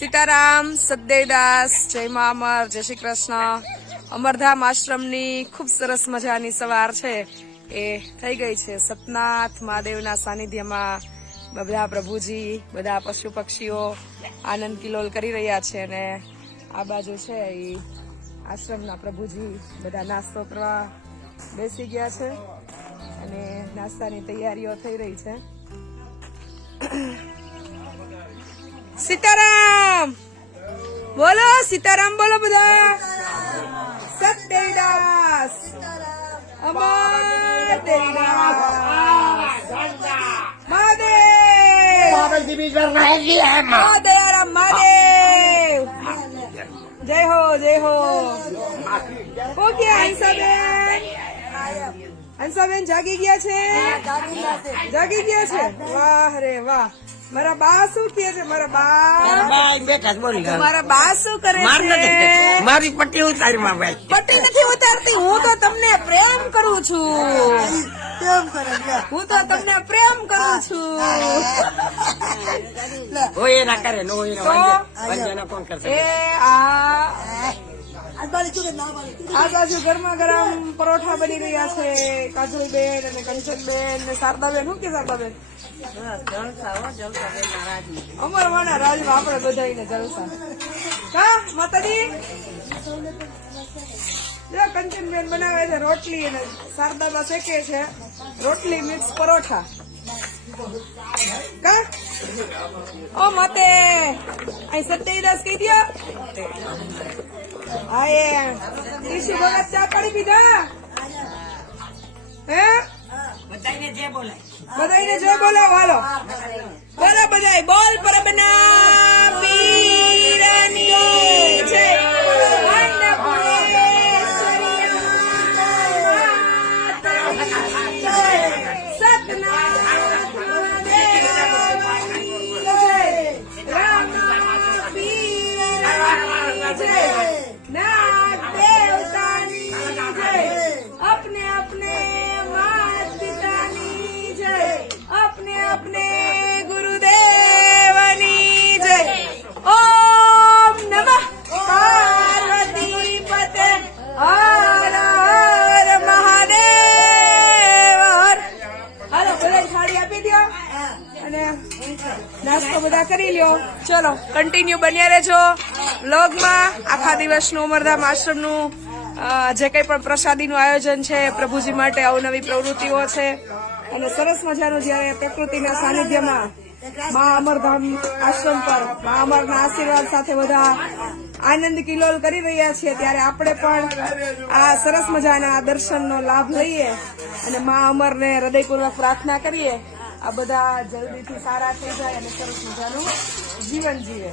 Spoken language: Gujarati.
સીતારામ, સદદેવદાસ, જય મા અમર, જય શ્રી કૃષ્ણ. અમરધામ આશ્રમની ખૂબ સરસ મજાની સવાર છે એ થઈ ગઈ છે. સતનાથ મહાદેવના સાનિધ્યમાં બધા પ્રભુજી, બધા પશુ પક્ષીઓ આનંદ કિલોલ કરી રહ્યા છે અને આ બાજુ છે એ આશ્રમના પ્રભુજી બધા નાસ્તો કરવા બેસી ગયા છે અને નાસ્તાની તૈયારીઓ થઈ રહી છે. સીતારામ બોલો, સીતારામ બોલો બધા. સત્યદાસ અમર તેરીદાસ મહાદેવ દયારામ મહાદેવ. જય હો જય હો. હો ક્યાં હંસાબેન? હંસાબેન જાગી ગયા છે? જાગી ગયા છે. વાહ રે વાહ. મારા બા શું કહે છે? મારા બા શું કરે છે? મારી પટ્ટી ઉતારી માં ભાઈ. પટ્ટી નથી ઉતારતી, હું તો તમને પ્રેમ કરું છું. હું તો તમને પ્રેમ કરું છું. હોય ના કરે નો હોય ના કોણ કરશે? એ આ બાજુ ગરમા ગરમ પરોઠા બની રહ્યા છે. કાજલબેન અને કંચનબેન ને શારદાબેન. શું કે શારદાબેન? અમરવાના રાજમાં આપણે બધાને જલસા. કા માતાજી? જો કંચનબેન બનાવે છે રોટલી અને શારદાબા શેકે છે રોટલી મિક્સ પરોઠા. કા ઓ માતે અહીં સત્યદાસ કહી દો. હા એ ઈશુ ભગત ચા પાડી પીધા? હે બધાને જે બોલાય, બધાને જો બોલાવો. હાલો બોલો બધાય. બોલ પરબના પીરની જય. अपने अपने माता पितानी जय, अपने अपने गुरुदेवनी जय. ओम नमः पार्वती पते हर हर મહાદેવ. હાલો બધા થાળી આપી દો અને નાસ્તો બધા કરી લ્યો. ચલો કન્ટિન્યુ બન્યા રહેજો વ્લોગમાં. આખા દિવસનું અમરધામ આશ્રમનું જે કઈ પણ પ્રસાદીનું આયોજન છે, પ્રભુજી માટે અવનવી પ્રવૃત્તિઓ છે અને સરસ મજાનું જયારે પ્રકૃતિના સાનિધ્યમાં મા અમરધામ આશ્રમ પર મા અમરના આશીર્વાદ સાથે બધા આનંદ કિલોલ કરી રહ્યા છીએ ત્યારે આપણે પણ આ સરસ મજાના દર્શનનો લાભ લઈએ અને મા અમરને હૃદયપૂર્વક પ્રાર્થના કરીએ આ બધા જલ્દીથી સારા થઈ જાય અને સરસ મજાનું જીવન જીવે.